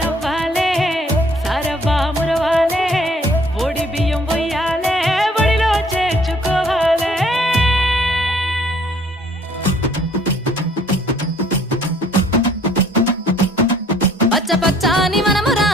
నవ్వాలే సారవ్వ మురవాలే ఓడి బియ్యం పొయ్యాలే ఒడిలో చేర్చుకోవాలే పచ్చ పచ్చాని మనమురా